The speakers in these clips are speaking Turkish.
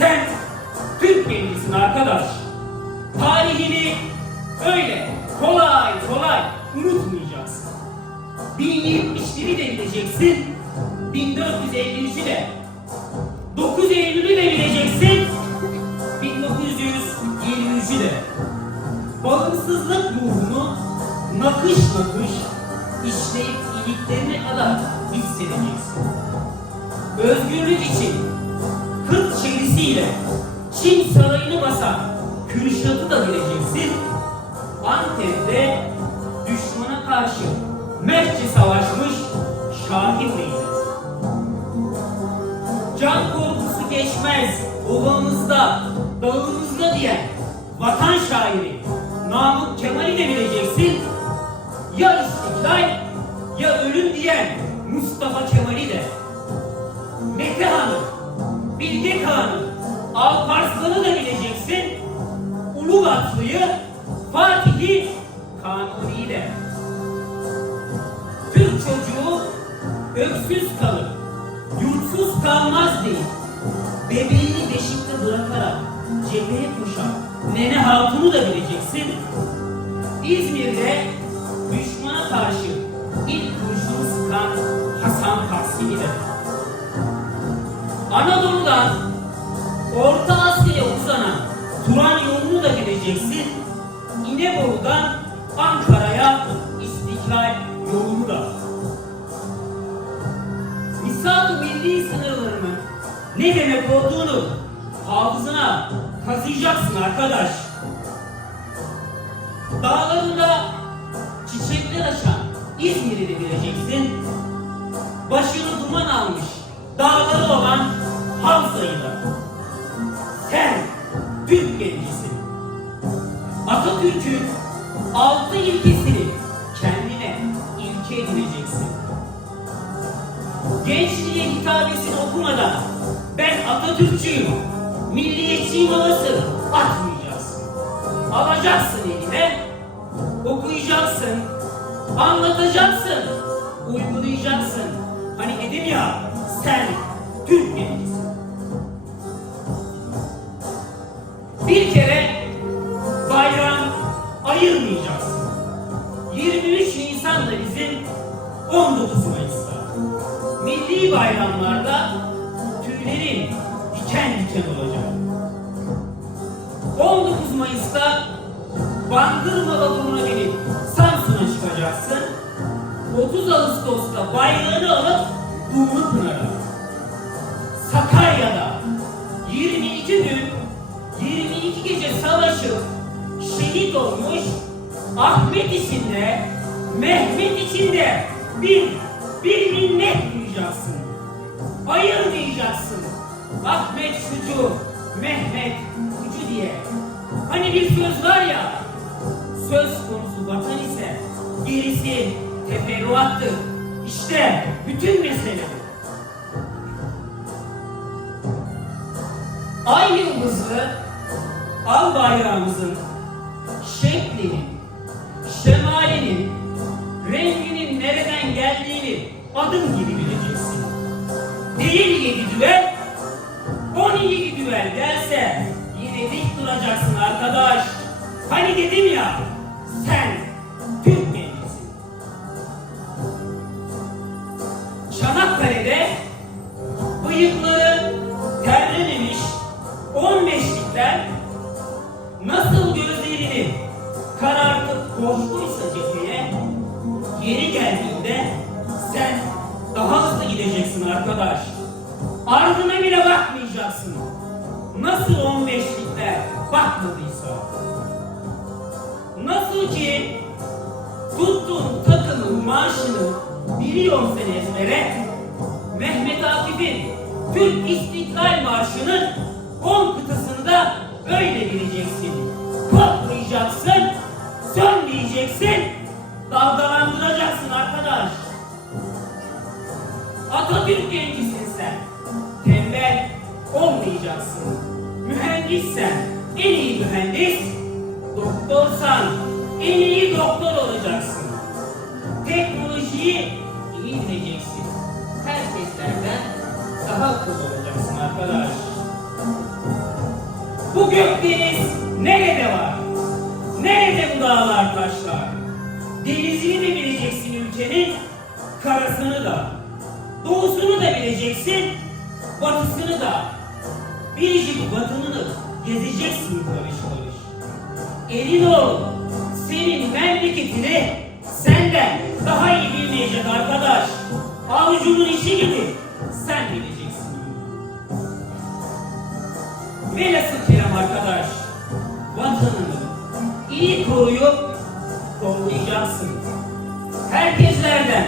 Sen Türk gençsin arkadaş. Tarihini öyle kolay kolay unutmayacaksın. 1071'i de bileceksin. 1453'ü de. 9 Eylül'ü de bileceksin. 1923'ü de. Bağımsızlık ruhunu nakış nakış işleyip iliklerine kadar hissedeceksin. Özgürlük için kırk çelisiyle Çin sarayını basan Kürşat'ı da bileceksin. Antep'te düşmana karşı mertçe savaşmış Şahin Bey'di. Can korkusu geçmez obamızda, dağımızda diyen vatan şairi Namık Kemal'i de bileceksin. Ya istiklal ya ölüm diyen Mustafa Kemal'i de. Mete Hanım, Bilge Kağan'ı, Alparslan'ı da bileceksin. Ulubatlı'yı, Fatih'i, Kanuni'yi de. Türk çocuğu öksüz kalır, yurtsuz kalmaz değil. Bebeğini beşikte bırakarak cepheye koşan Nene Hatun'u da bileceksin. İzmir'de düşmana karşı ilk kurşunu sıkan Hasan Tahsin'i de. Anadolu'dan Orta Asya'ya uzanan Turan yolunu da bileceksin. İnebolu'dan Ankara'ya İstiklal yolunu da. Misak-ı milli sınırlarının ne demek olduğunu hafızına kazıyacaksın arkadaş. Dağlarında çiçekler açan İzmir'i de bileceksin. Başını duman almış dağları olan Atatürk'ün altı ilkesini kendine ilke edineceksin. Gençliğe hitabesini okumadan ben Atatürkçüyüm, milliyetçiyim havası atmayacaksın. Alacaksın eline, okuyacaksın, anlatacaksın, uygulayacaksın. Hani dedim ya, sen Türk. Milli bayramlarda tüylerin diken diken olacak. 19 Mayıs'ta Bandırma vapuruna binip Samsun'a çıkacaksın. 30 Ağustos'ta bayrağını alıp Dumlupınar'a. Sakarya'da 22 gün 22 gece savaşıp şehit olmuş Ahmet içinde Mehmet içinde bir bir minnet duyacaksın. Ayırmayacaksın. Ahmet şucu, Mehmet bucu diye. Hani bir söz var ya, söz konusu vatan ise gerisi teferruattır. İşte bütün mesele. Ay yıldızlı al bayrağımızın şeklinin, şemalinin, renginin nereden geldiğini adım gibi bileceksin. Değil yedi düvel, on yedi düvel gelse yine dik duracaksın arkadaş. Hani dedim ya, sen Türk gençsin. Çanakkale'de bıyıkları geri geldiğinde sen daha hızlı gideceksin arkadaş. Ardına bile bakmayacaksın. Nasıl 15'likler bakmadıysa. Nasıl ki tuttuğun takımın maaşını biliyorsun sen ezbere Mehmet Akif'in Türk İstiklal Marşı'nın 10 kıtasında öyle bileceksin. Olmayacaksın. Mühendissen en iyi mühendis, doktorsan en iyi doktor olacaksın. Teknolojiyi iyi bileceksin. Herkeslerden daha akıllı olacaksın arkadaş. Bu gökdeniz nerede var? Nerede bu dağlar taşlar? Denizini de bileceksin ülkenin, karasını da. Doğusunu da bileceksin, batısını da. Biricik vatanını gezeceksin karış karış. Elin oğlu senin memleketini senden daha iyi bilmeyecek arkadaş. Avucunun işi gibi sen bileceksin. Velhasıl kelam arkadaş, vatanını iyi koruyup kollayacaksın. Herkeslerden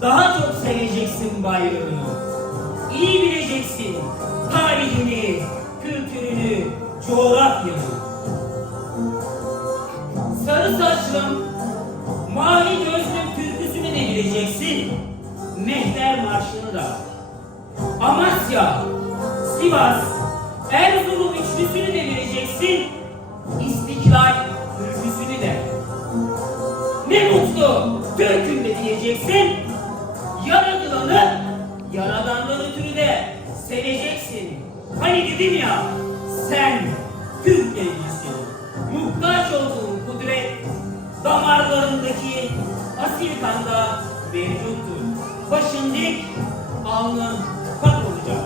daha çok seveceksin bayrağını. İyi bileceksin tarihini, kültürünü, coğrafyanı. Sarı saçlım, mavi gözlüm türküsünü de bileceksin. Mehter marşını da. Amasya, Sivas, Erzurum üçlüsünü de bileceksin. İstiklal türküsünü de. Ne mutlu Türk'üm de diyeceksin. Yaradılanı, seveceksin. Hani dedim ya, sen Türk devlisin. Muhtaç olduğun kudret, damarlarındaki asil kanda mevcuttur. Başın dik, alnın kat olacak.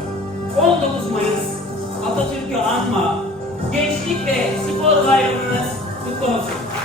19 Mayıs Atatürk'ü anma. Gençlik ve spor bayramınız kutlu olsun.